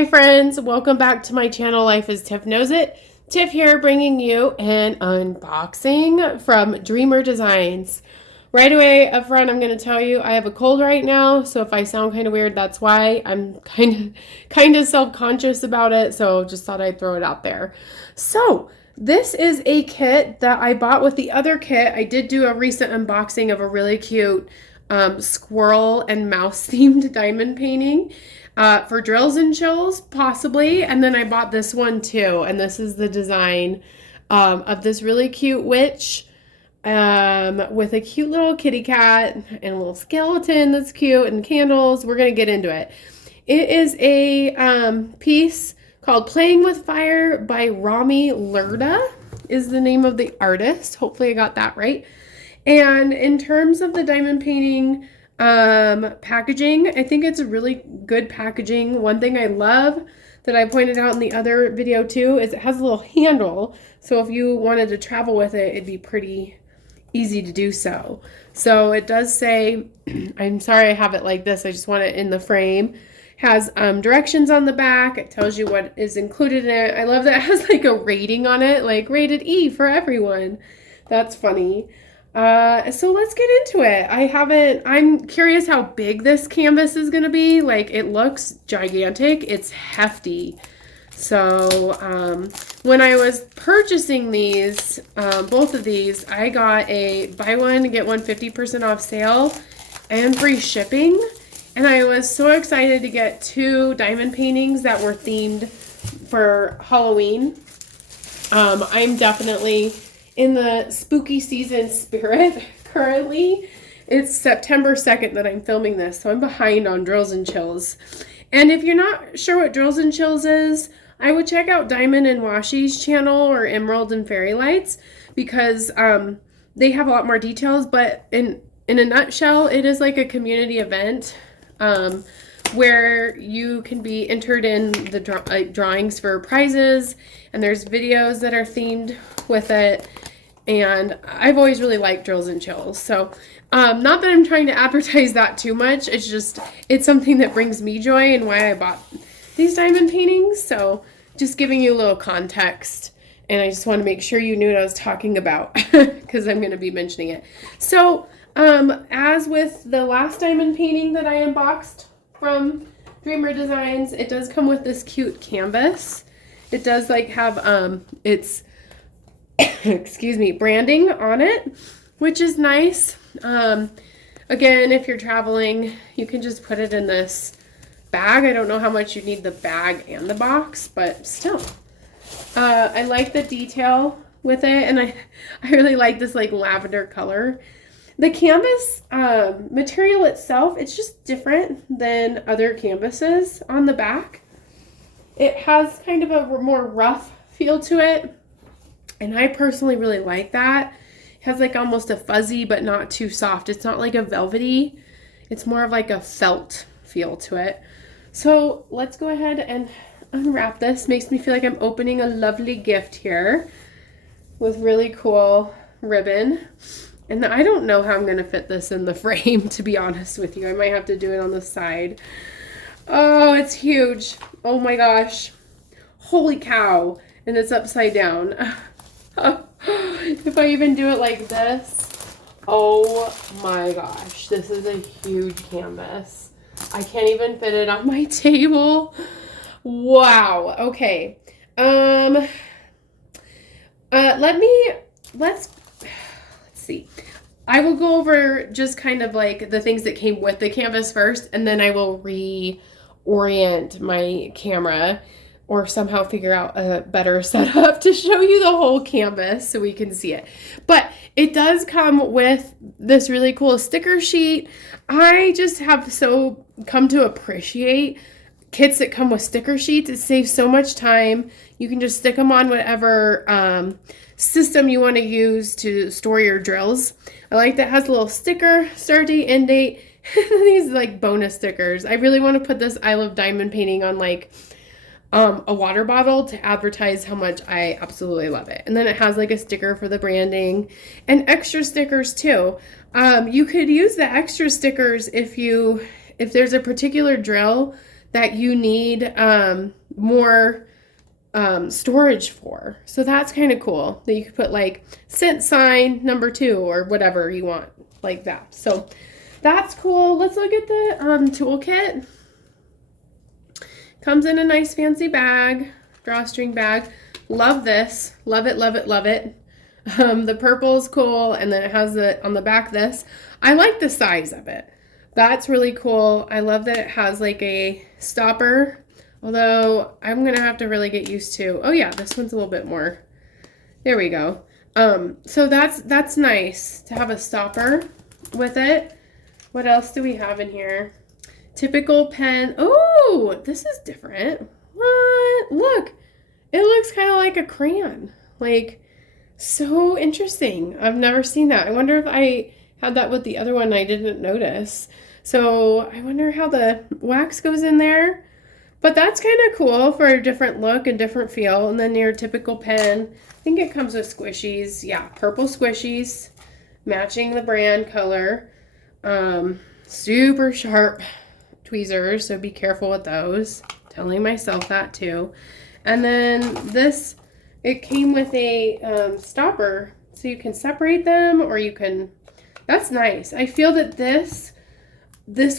Hi friends, welcome back to my channel, Life as Tiff Knows It. Tiff here bringing you an unboxing from Dreamer Designs. Right away up front, I'm going to tell you I have a cold right now, so if I sound kind of weird, that's why. I'm kind of self-conscious about it, so just thought I'd throw it out there. So, this is a kit that I bought with the other kit. I did do a recent unboxing of a really cute squirrel and mouse themed diamond painting. For drills and chills, possibly. And then I bought this one too. And this is the design of this really cute witch with a cute little kitty cat and a little skeleton that's cute and candles. We're going to get into it. It is a piece called Playing with Fire by Romi Lerda is the name of the artist. Hopefully I got that right. And in terms of the diamond painting, packaging, I think it's a really good packaging. One thing I love that I pointed out in the other video too is it has a little handle. So if you wanted to travel with it, it'd be pretty easy to do so. So it does say, I'm sorry I have it like this. I just want it in the frame. Has directions on the back. It tells you what is included in it. I love that it has like a rating on it, like rated E for everyone. That's funny. So let's get into it. I'm curious how big this canvas is going to be. Like, it looks gigantic. It's hefty. So, when I was purchasing these, both of these, I got a buy one, get one 50% off sale and free shipping. And I was so excited to get two diamond paintings that were themed for Halloween. I'm definitely in the spooky season spirit currently. It's September 2nd that I'm filming this, so I'm behind on Drills and Chills. And if you're not sure what Drills and Chills is, I would check out Diamond and Washi's channel or Emerald and Fairy Lights because they have a lot more details, but in a nutshell, it is like a community event where you can be entered in the drawings for prizes, and there's videos that are themed with it. And I've always really liked Drills and Chills. So, not that I'm trying to advertise that too much. It's something that brings me joy and why I bought these diamond paintings. So, just giving you a little context. And I just want to make sure you knew what I was talking about because I'm going to be mentioning it. So, as with the last diamond painting that I unboxed from Dreamer Designs, it does come with this cute canvas. It does like have its excuse me, branding on it, which is nice. Again, if you're traveling, you can just put it in this bag. I don't know how much you need the bag and the box, but still. I like the detail with it, and I really like this like lavender color. The canvas material itself, it's just different than other canvases on the back. It has kind of a more rough feel to it. And I personally really like that. It has like almost a fuzzy, but not too soft. It's not like a velvety. It's more of like a felt feel to it. So let's go ahead and unwrap this. Makes me feel like I'm opening a lovely gift here with really cool ribbon. And I don't know how I'm going to fit this in the frame, to be honest with you. I might have to do it on the side. Oh, it's huge. Oh my gosh. Holy cow. And it's upside down. If I even do it like this, oh my gosh, this is a huge canvas. I can't even fit it on my table. Wow. Okay. Let's see. I will go over just kind of like the things that came with the canvas first, and then I will reorient my camera or somehow figure out a better setup to show you the whole canvas so we can see it. But it does come with this really cool sticker sheet. I just have so come to appreciate kits that come with sticker sheets. It saves so much time. You can just stick them on whatever system you want to use to store your drills. I like that it has a little sticker, start date, end date, these like bonus stickers. I really want to put this I Love Diamond painting on like a water bottle to advertise how much I absolutely love it. And then it has like a sticker for the branding and extra stickers too. You could use the extra stickers if there's a particular drill that you need more storage for. So that's kind of cool that you could put like scent sign number 2 or whatever you want like that. So that's cool. Let's look at the toolkit. Comes in a nice fancy bag, drawstring bag. Love this. Love it, love it, love it. The purple is cool, and then it has the on the back this. I like the size of it. That's really cool. I love that it has like a stopper, although I'm gonna have to really get used to. Oh yeah, this one's a little bit more. There we go. So that's nice to have a stopper with it. What else do we have in here? Typical pen. Oh, this is different. What? Look, it looks kind of like a crayon. Like, so interesting. I've never seen that. I wonder if I had that with the other one I didn't notice. So I wonder how the wax goes in there. But that's kind of cool for a different look and different feel. And then your typical pen, I think it comes with squishies. Yeah, purple squishies, matching the brand color. Super sharp tweezers, so be careful with those. Telling myself that too. And then this, it came with a stopper, so you can separate them, or you can, that's nice. I feel that this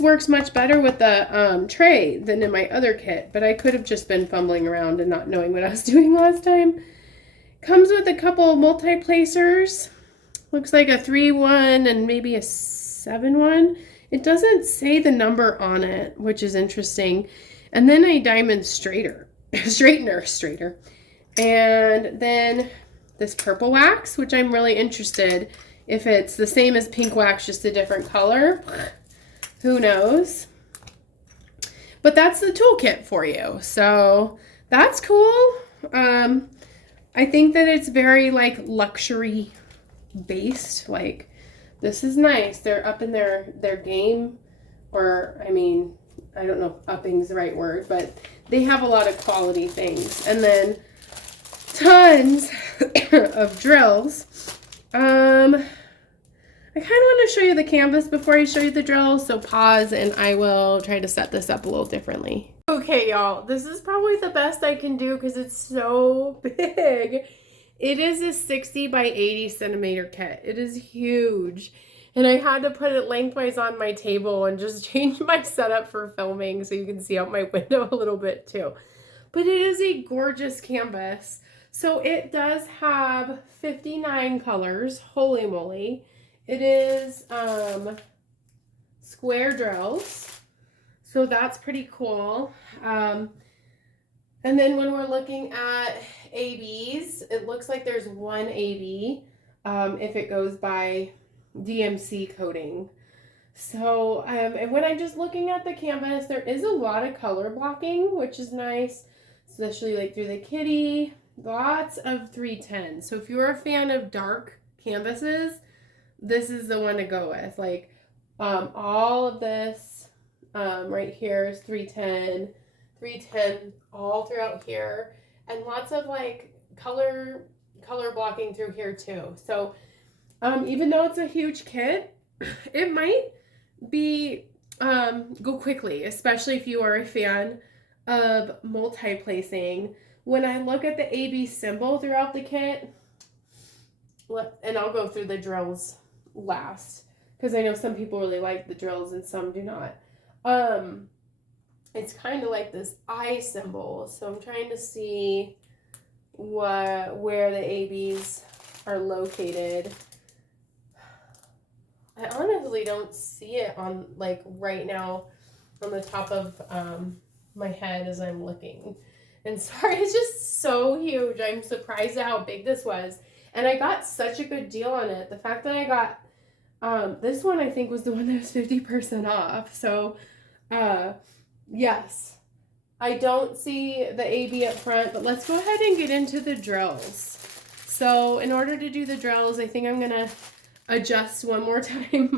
works much better with the tray than in my other kit, but I could have just been fumbling around and not knowing what I was doing last time. Comes with a couple multi-placers. Looks like a 3-1 and maybe a 7-1. It doesn't say the number on it, which is interesting. And then a diamond straightener. And then this purple wax, which I'm really interested if it's the same as pink wax, just a different color. Who knows? But that's the toolkit for you. So that's cool. I think that it's very like luxury based. Like, this is nice. They're up in their game, or I mean, I don't know if upping's the right word, but they have a lot of quality things. And then tons of drills. I kind of want to show you the canvas before I show you the drills, so pause and I will try to set this up a little differently. Okay, y'all, this is probably the best I can do because it's so big. It is a 60 by 80 centimeter kit. It is huge. And I had to put it lengthwise on my table and just change my setup for filming so you can see out my window a little bit too. But it is a gorgeous canvas. So it does have 59 colors. Holy moly. It is square drills. So that's pretty cool. And then when we're looking at ABs, it looks like there's one AB if it goes by DMC coding. So, and when I'm just looking at the canvas, there is a lot of color blocking, which is nice, especially like through the kitty. Lots of 310. So if you're a fan of dark canvases, this is the one to go with. Like all of this right here is 310, 310 all throughout here, and lots of like color blocking through here too. So even though it's a huge kit, it might be go quickly, especially if you are a fan of multi-placing. When I look at the AB symbol throughout the kit, and I'll go through the drills last because I know some people really like the drills and some do not. It's kind of like this eye symbol, so I'm trying to see where the ABs are located. I honestly don't see it on like right now on the top of my head as I'm looking. And sorry, it's just so huge. I'm surprised at how big this was. And I got such a good deal on it. The fact that I got this one, I think, was the one that was 50% off. So, yes. I don't see the AB up front, but let's go ahead and get into the drills. So, in order to do the drills, I think I'm going to adjust one more time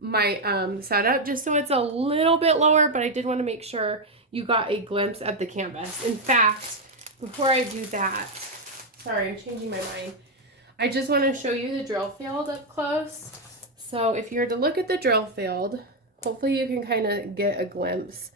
my setup just so it's a little bit lower, but I did want to make sure you got a glimpse at the canvas. In fact, before I do that, sorry, I'm changing my mind. I just want to show you the drill field up close. So if you were to look at the drill field, hopefully you can kind of get a glimpse.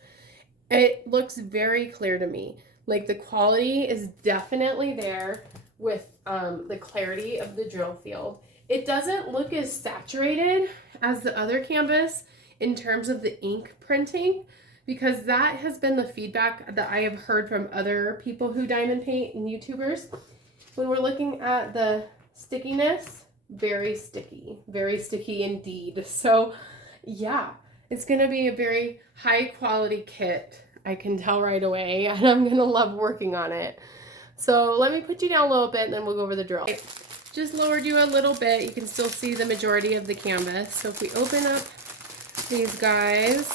It looks very clear to me. Like the quality is definitely there with the clarity of the drill field. It doesn't look as saturated as the other canvas in terms of the ink printing, because that has been the feedback that I have heard from other people who diamond paint and YouTubers. When we're looking at the stickiness, very sticky indeed. So yeah, it's gonna be a very high quality kit. I can tell right away, and I'm gonna love working on it. So let me put you down a little bit and then we'll go over the drill. Just lowered you a little bit. You can still see the majority of the canvas. So if we open up these guys,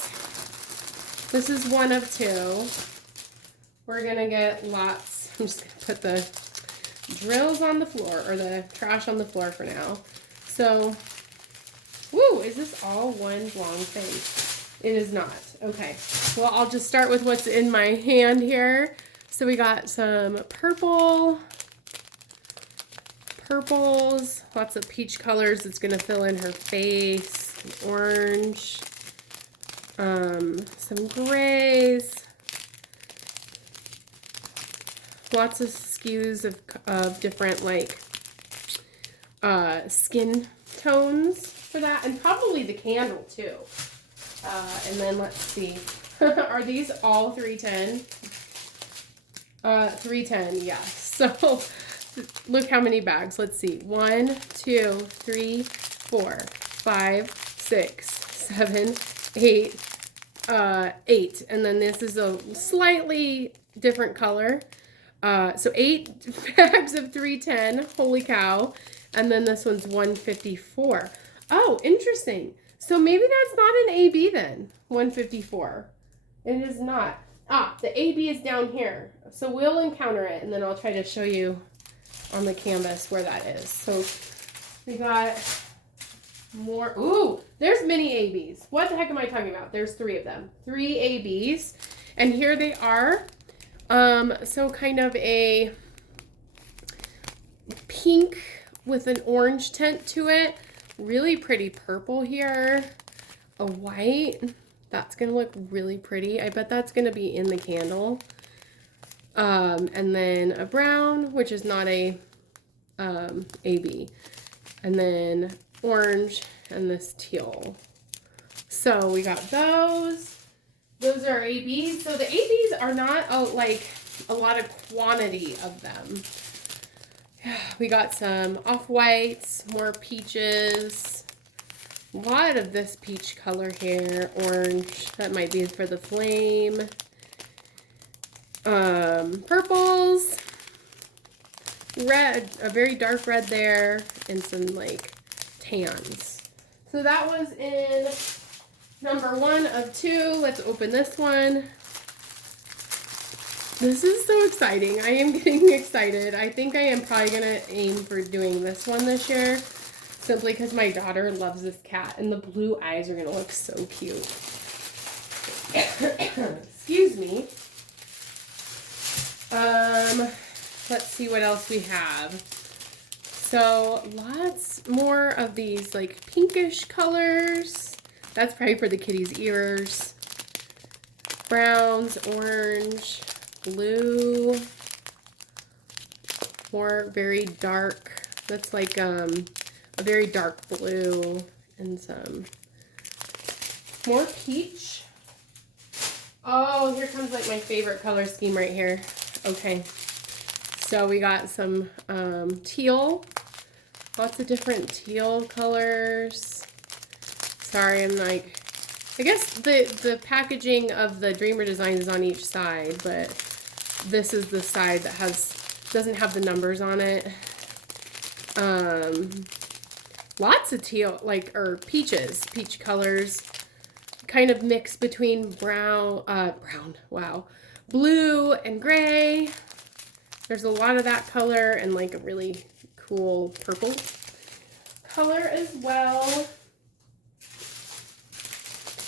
this is one of two. We're gonna get lots. I'm just gonna put the drills on the floor, or the trash on the floor for now. So, woo, is this all one long thing? It is not. Okay, well, I'll just start with what's in my hand here. So we got some purples, lots of peach colors that's gonna fill in her face, orange, some grays, lots of skews of different like skin tones for that, and probably the candle too. And then let's see, are these all 310? 310, yeah. So look how many bags. Let's see. 1, 2, 3, 4, 5, 6, 7, 8, 8. And then this is a slightly different color. So 8 bags of 310. Holy cow. And then this one's 154. Oh, interesting. So maybe that's not an AB then. 154. It is not. Ah, the AB is down here. So we'll encounter it, and then I'll try to show you on the canvas where that is. So we got more. Ooh, there's mini ABs. What the heck am I talking about? There's 3 of them. 3 ABs. And here they are. So kind of a pink with an orange tint to it. Really pretty purple here. A white. That's going to look really pretty. I bet that's going to be in the candle. And then a brown, which is not a AB. And then orange and this teal. So we got those. Those are ABs. So the ABs are not like a lot of quantity of them. We got some off-whites, more peaches. A lot of this peach color here, orange, that might be for the flame. Purples, red, a very dark red there, and some like tans. So that was in number 1 of 2. Let's open this one. This is so exciting. I am getting excited. I think I am probably going to aim for doing this one this year, simply because my daughter loves this cat, and the blue eyes are going to look so cute. Excuse me. Let's see what else we have. So lots more of these like pinkish colors. That's probably for the kitty's ears. Browns, orange, blue, more very dark. That's like a very dark blue, and some more peach. Oh, here comes like my favorite color scheme right here. Okay, so we got some teal, lots of different teal colors. Sorry, I'm like, I guess the packaging of the Dreamer design is on each side, but this is the side that doesn't have the numbers on it. Lots of teal, or peaches, peach colors, kind of mixed between blue and gray. There's a lot of that color, and like a really cool purple color as well.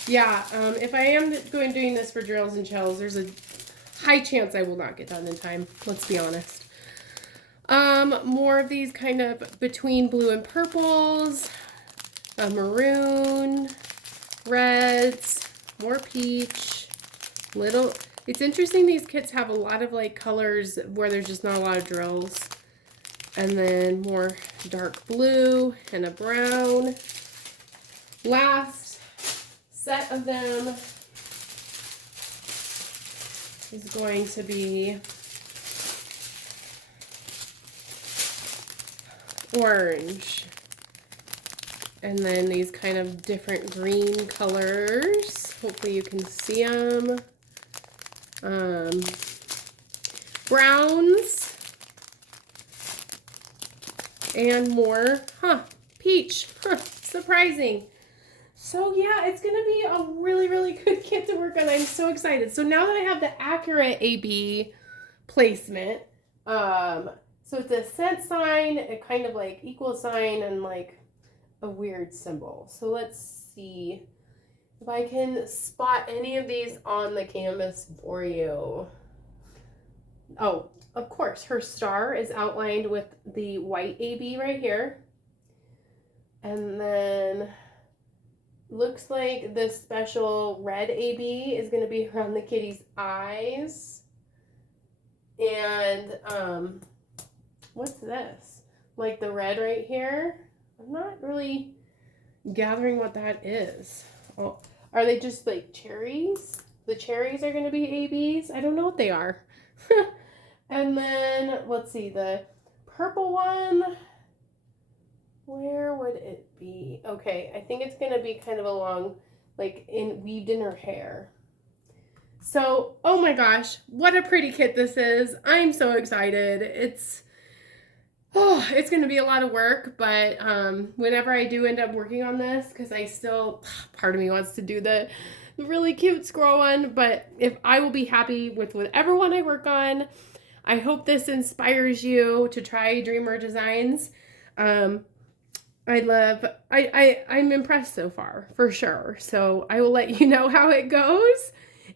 Yeah, if I am doing this for drills and chills, there's a high chance I will not get done in time. Let's be honest. More of these kind of between blue and purples, maroon, reds, more peach, Little, it's interesting these kits have a lot of like colors where there's just not a lot of drills. And then more dark blue and a brown. Last set of them is going to be orange. And then these kind of different green colors. Hopefully you can see them. Browns. And more. Peach. Surprising. So yeah, it's going to be a really, really good kit to work on. I'm so excited. So now that I have the accurate AB placement, so it's a cent sign, a kind of like equal sign, and like a weird symbol. So let's see if I can spot any of these on the canvas for you. Oh, of course, her star is outlined with the white AB right here. And then looks like this special red AB is going to be around the kitty's eyes. And what's this? Like the red right here? I'm not really gathering what that is. Oh, are they just like cherries? The cherries are going to be ABs? I don't know what they are. And then, let's see, the purple one, where would it be? Okay, I think it's going to be kind of along, like, weaved in her hair. So, oh my gosh, what a pretty kit this is. I'm so excited. It's going to be a lot of work, but whenever I do end up working on this, because I still, part of me wants to do the really cute squirrel one, but if I will be happy with whatever one I work on. I hope this inspires you to try Dreamer Designs. I'm impressed so far, for sure. So I will let you know how it goes,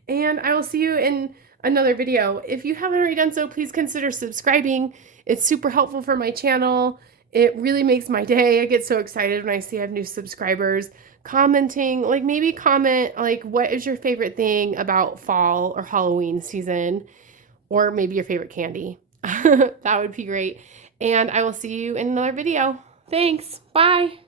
and I will see you in another video. If you haven't already done so, please consider subscribing. It's super helpful for my channel. It really makes my day. I get so excited when I see I have new subscribers. Commenting, like maybe comment like what is your favorite thing about fall or Halloween season, or maybe your favorite candy. That would be great. And I will see you in another video. Thanks. Bye.